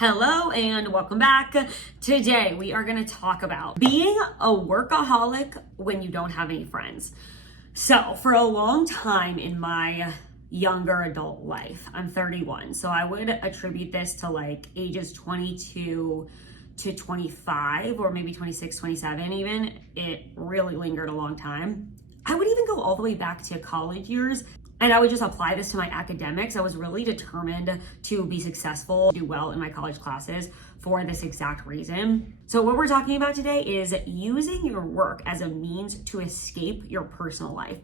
Hello and welcome back. Today we are going to talk about being a workaholic when you don't have any friends. So for a long time in my younger adult life, I'm 31, so I would attribute this to like ages 22 to 25 or maybe 26, 27 even. It really lingered a long time. I would even go all the way back to college years. And I would just apply this to my academics. I was really determined to be successful, do well in my college classes for this exact reason. So what we're talking about today is using your work as a means to escape your personal life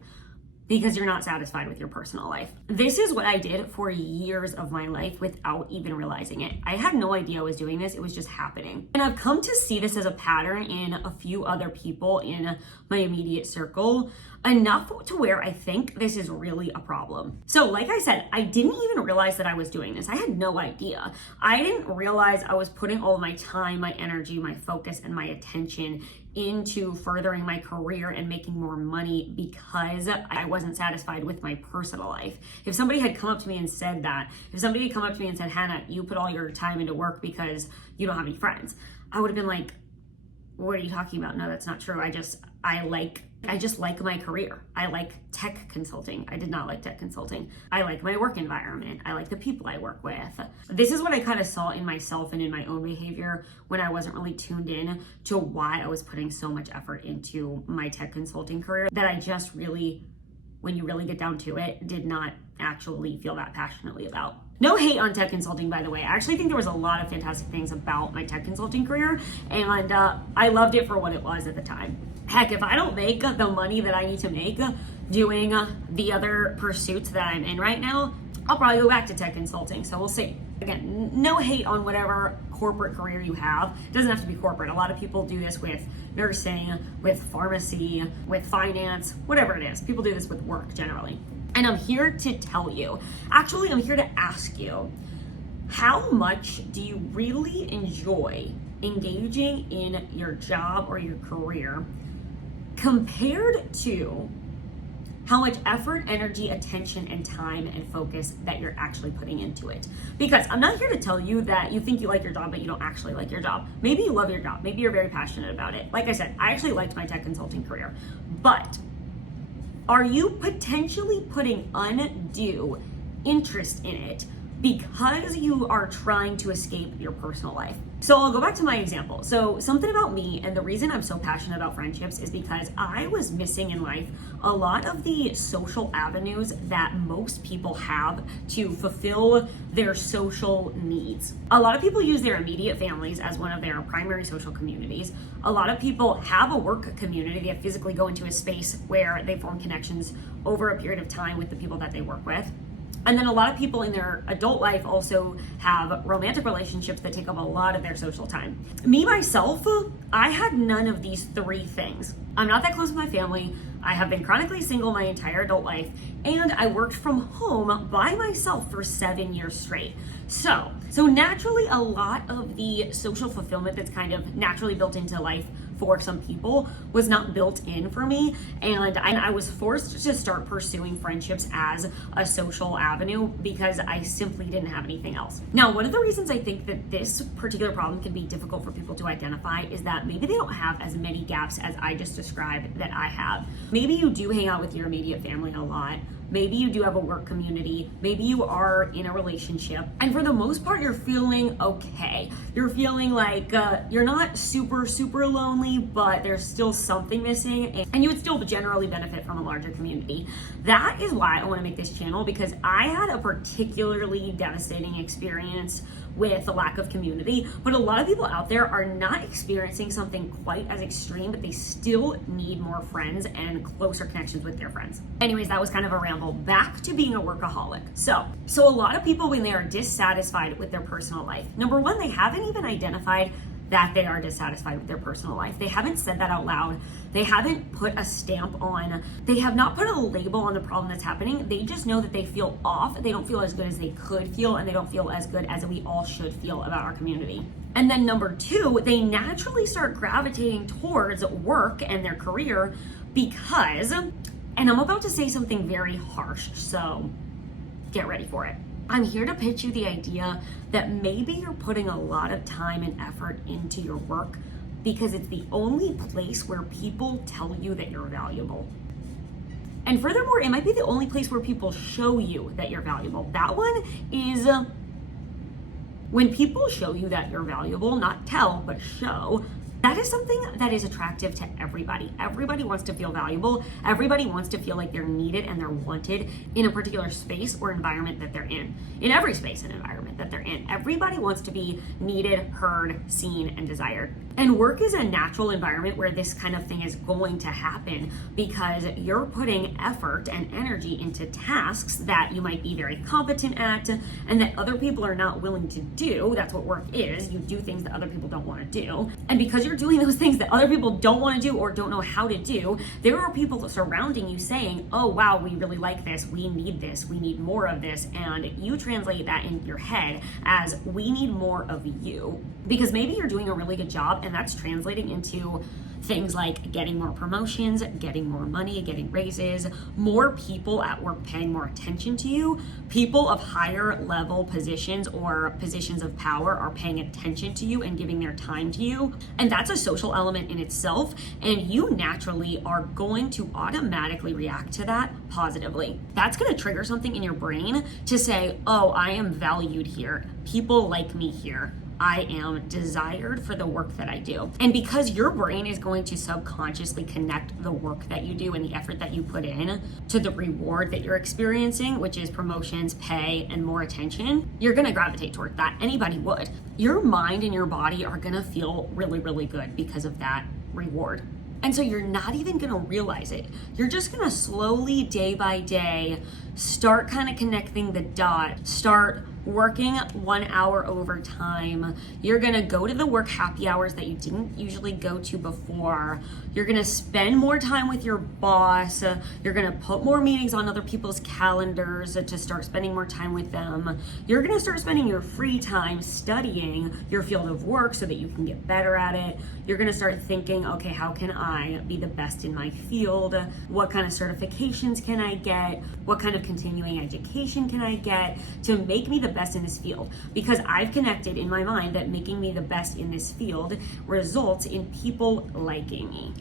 because you're not satisfied with your personal life. This is what I did for years of my life without even realizing it. I had no idea I was doing this. It was just happening. And I've come to see this as a pattern in a few other people in my immediate circle, enough to where I think this is really a problem. So like I said, I didn't even realize that I was doing this. I had no idea. I didn't realize I was putting all of my time, my energy, my focus, and my attention into furthering my career and making more money because I wasn't satisfied with my personal life. If somebody had come up to me and said that, if somebody had come up to me and said, Hannah, you put all your time into work because you don't have any friends, I would have been like, what are you talking about? No, that's not true. I just like my career. I like tech consulting. I did not like tech consulting. I like my work environment. I like the people I work with. This is what I kind of saw in myself and in my own behavior when I wasn't really tuned in to why I was putting so much effort into my tech consulting career that I just really, when you really get down to it, did not actually feel that passionately about. No hate on tech consulting, by the way. I actually think there was a lot of fantastic things about my tech consulting career, and I loved it for what it was at the time. Heck, if I don't make the money that I need to make doing the other pursuits that I'm in right now, I'll probably go back to tech consulting, so we'll see. Again, no hate on whatever corporate career you have. It doesn't have to be corporate. A lot of people do this with nursing, with pharmacy, with finance, whatever it is. People do this with work generally. And I'm here to tell you, actually, I'm here to ask you, how much do you really enjoy engaging in your job or your career compared to how much effort, energy, attention, and time and focus that you're actually putting into it? Because I'm not here to tell you that you think you like your job, but you don't actually like your job. Maybe you love your job. Maybe you're very passionate about it. Like I said, I actually liked my tech consulting career, but are you potentially putting undue interest in it because you are trying to escape your personal life? So I'll go back to my example. So something about me, and the reason I'm so passionate about friendships is because I was missing in life a lot of the social avenues that most people have to fulfill their social needs. A lot of people use their immediate families as one of their primary social communities. A lot of people have a work community. They physically go into a space where they form connections over a period of time with the people that they work with. And then a lot of people in their adult life also have romantic relationships that take up a lot of their social time. Me, myself, I had none of these three things. I'm not that close with my family. I have been chronically single my entire adult life, and I worked from home by myself for 7 years straight. So naturally, a lot of the social fulfillment that's kind of naturally built into life for some people was not built in for me, and I was forced to start pursuing friendships as a social avenue because I simply didn't have anything else. Now, one of the reasons I think that this particular problem can be difficult for people to identify is that maybe they don't have as many gaps as I just described that I have. Maybe you do hang out with your immediate family a lot. Maybe you do have a work community. Maybe you are in a relationship. And for the most part, you're feeling okay. You're feeling like you're not super, super lonely, but there's still something missing. And you would still generally benefit from a larger community. That is why I want to make this channel, because I had a particularly devastating experience with the lack of community, but a lot of people out there are not experiencing something quite as extreme, but they still need more friends and closer connections with their friends. Anyways, that was kind of a ramble. Back to being a workaholic. So a lot of people, when they are dissatisfied with their personal life, number one, they haven't even identified that they are dissatisfied with their personal life. They haven't said that out loud. They haven't put a stamp on, they have not put a label on the problem that's happening. They just know that they feel off. They don't feel as good as they could feel, and they don't feel as good as we all should feel about our community. And then number two, they naturally start gravitating towards work and their career because, and I'm about to say something very harsh, so get ready for it. I'm here to pitch you the idea that maybe you're putting a lot of time and effort into your work because it's the only place where people tell you that you're valuable. And furthermore, it might be the only place where people show you that you're valuable. That one is when people show you that you're valuable, not tell, but show. That is something that is attractive to everybody. Everybody wants to feel valuable. Everybody wants to feel like they're needed and they're wanted in a particular space or environment that they're in every space and environment that they're in. Everybody wants to be needed, heard, seen, and desired. And work is a natural environment where this kind of thing is going to happen because you're putting effort and energy into tasks that you might be very competent at and that other people are not willing to do. That's what work is. You do things that other people don't want to do. And because you're doing those things that other people don't want to do or don't know how to do, there are people surrounding you saying, oh wow, we really like this, we need more of this, and you translate that in your head as we need more of you. Because maybe you're doing a really good job and that's translating into things like getting more promotions, getting more money, getting raises, more people at work paying more attention to you, people of higher level positions or positions of power are paying attention to you and giving their time to you. And that's a social element in itself. And you naturally are going to automatically react to that positively. That's going to trigger something in your brain to say, oh, I am valued here. People like me here. I am desired for the work that I do. And because your brain is going to subconsciously connect the work that you do and the effort that you put in to the reward that you're experiencing, which is promotions, pay, and more attention, you're gonna gravitate toward that. Anybody would. Your mind and your body are gonna feel really, really good because of that reward. And so you're not even gonna realize it. You're just gonna slowly, day by day, start kind of connecting the dots, start working 1 hour overtime. You're gonna go to the work happy hours that you didn't usually go to before. You're gonna spend more time with your boss. You're gonna put more meetings on other people's calendars to start spending more time with them. You're gonna start spending your free time studying your field of work so that you can get better at it. You're gonna start thinking, okay, how can I be the best in my field? What kind of certifications can I get? What kind of continuing education can I get to make me the best in this field? Because I've connected in my mind that making me the best in this field results in people liking me.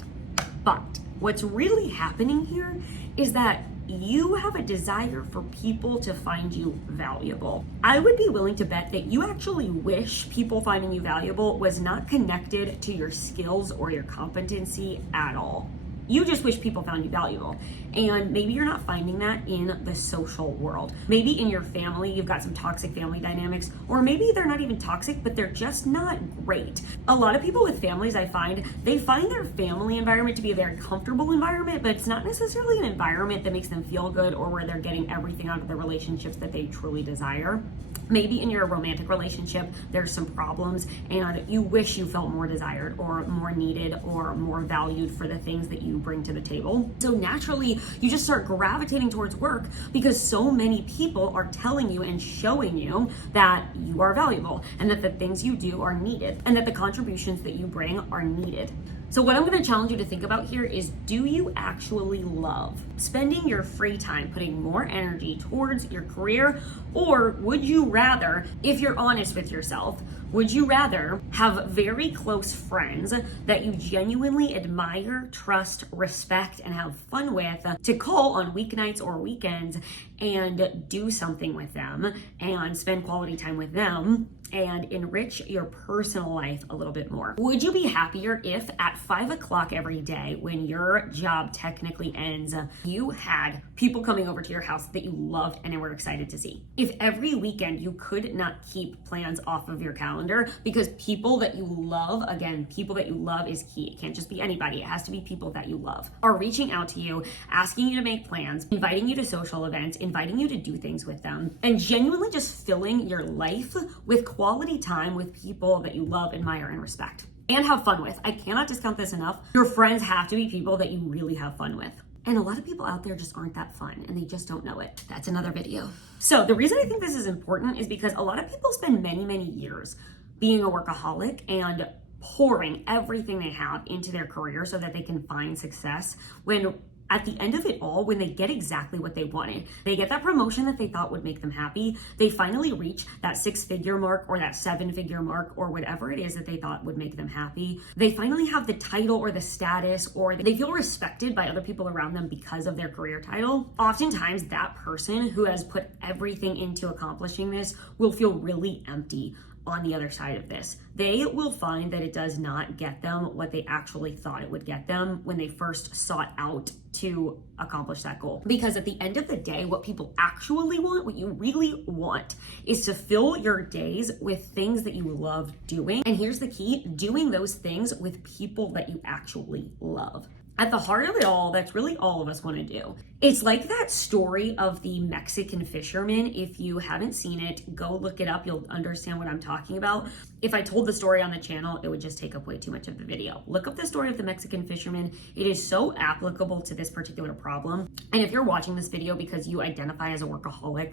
But what's really happening here is that you have a desire for people to find you valuable. I would be willing to bet that you actually wish people finding you valuable was not connected to your skills or your competency at all. You just wish people found you valuable. And maybe you're not finding that in the social world. Maybe in your family, you've got some toxic family dynamics, or maybe they're not even toxic, but they're just not great. A lot of people with families, I find, they find their family environment to be a very comfortable environment, but it's not necessarily an environment that makes them feel good or where they're getting everything out of the relationships that they truly desire. Maybe in your romantic relationship, there's some problems and you wish you felt more desired or more needed or more valued for the things that you bring to the table. So naturally, you just start gravitating towards work because so many people are telling you and showing you that you are valuable and that the things you do are needed and that the contributions that you bring are needed. So what I'm going to challenge you to think about here is, do you actually love spending your free time putting more energy towards your career? Or would you rather, if you're honest with yourself, would you rather have very close friends that you genuinely admire, trust, respect, and have fun with to call on weeknights or weekends and do something with them and spend quality time with them and enrich your personal life a little bit more? Would you be happier if at 5 o'clock every day when your job technically ends, you had people coming over to your house that you loved and were excited to see? If every weekend you could not keep plans off of your calendar because people that you love, again, people that you love is key. It can't just be anybody. It has to be people that you love, are reaching out to you, asking you to make plans, inviting you to social events, inviting you to do things with them, and genuinely just filling your life with quality time with people that you love, admire, and respect, and have fun with. I cannot discount this enough. Your friends have to be people that you really have fun with. And a lot of people out there just aren't that fun and they just don't know it. That's another video. So the reason I think this is important is because a lot of people spend many, many years being a workaholic and pouring everything they have into their career so that they can find success, when at the end of it all, when they get exactly what they wanted, they get that promotion that they thought would make them happy, they finally reach that 6-figure mark or that 7-figure mark or whatever it is that they thought would make them happy, they finally have the title or the status, or they feel respected by other people around them because of their career title, oftentimes that person who has put everything into accomplishing this will feel really empty on the other side of this. They will find that it does not get them what they actually thought it would get them when they first sought out to accomplish that goal. Because at the end of the day, what people actually want, what you really want, is to fill your days with things that you love doing. And here's the key, doing those things with people that you actually love. At the heart of it all, that's really all of us want to do. It's like that story of the Mexican fisherman. If you haven't seen it, go look it up. You'll understand what I'm talking about. If I told the story on the channel, it would just take up way too much of the video. Look up the story of the Mexican fisherman. It is so applicable to this particular problem. And if you're watching this video because you identify as a workaholic,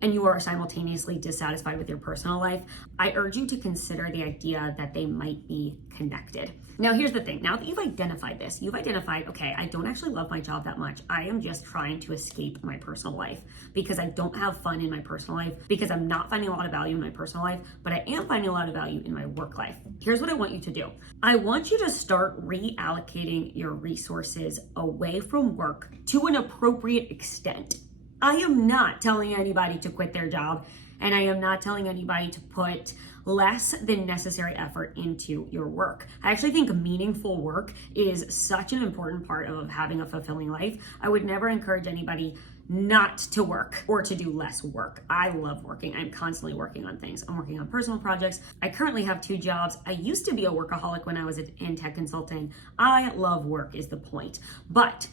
and you are simultaneously dissatisfied with your personal life, I urge you to consider the idea that they might be connected. Now, here's the thing. Now that you've identified this, you've identified, okay, I don't actually love my job that much. I am just trying to escape my personal life because I don't have fun in my personal life, because I'm not finding a lot of value in my personal life, but I am finding a lot of value in my work life. Here's what I want you to do. I want you to start reallocating your resources away from work to an appropriate extent. I am not telling anybody to quit their job, and I am not telling anybody to put less than necessary effort into your work. I actually think meaningful work is such an important part of having a fulfilling life. I would never encourage anybody not to work or to do less work. I love working. I'm constantly working on things. I'm working on personal projects. I currently have 2 jobs. I used to be a workaholic when I was in tech consulting. I love work is the point. But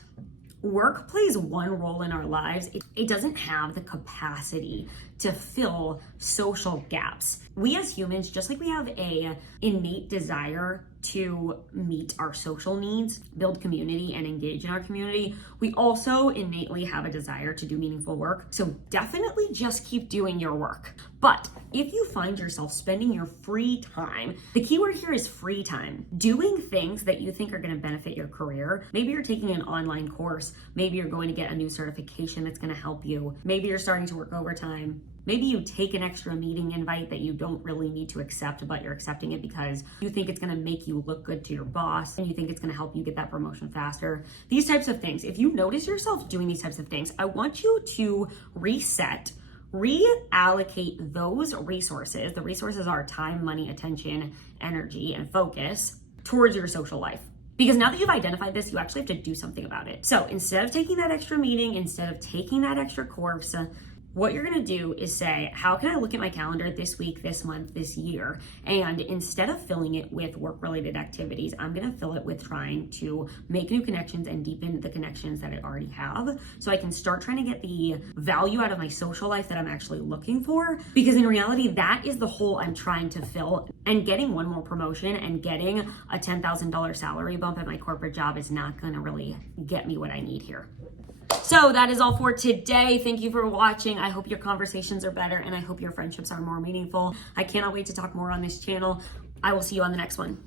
work plays one role in our lives. It doesn't have the capacity to fill social gaps. We as humans, just like we have a innate desire to meet our social needs, build community, and engage in our community, we also innately have a desire to do meaningful work. So definitely just keep doing your work. But if you find yourself spending your free time, the keyword here is free time, doing things that you think are going to benefit your career. Maybe you're taking an online course. Maybe you're going to get a new certification that's going to help you. Maybe you're starting to work overtime. Maybe you take an extra meeting invite that you don't really need to accept, but you're accepting it because you think it's gonna make you look good to your boss and you think it's gonna help you get that promotion faster. These types of things. If you notice yourself doing these types of things, I want you to reset, reallocate those resources. The resources are time, money, attention, energy, and focus towards your social life. Because now that you've identified this, you actually have to do something about it. So instead of taking that extra meeting, instead of taking that extra course, what you're gonna do is say, how can I look at my calendar this week, this month, this year? And instead of filling it with work-related activities, I'm gonna fill it with trying to make new connections and deepen the connections that I already have, so I can start trying to get the value out of my social life that I'm actually looking for. Because in reality, that is the hole I'm trying to fill. And getting one more promotion and getting a $10,000 salary bump at my corporate job is not gonna really get me what I need here. So that is all for today. Thank you for watching. I hope your conversations are better and I hope your friendships are more meaningful. I cannot wait to talk more on this channel. I will see you on the next one.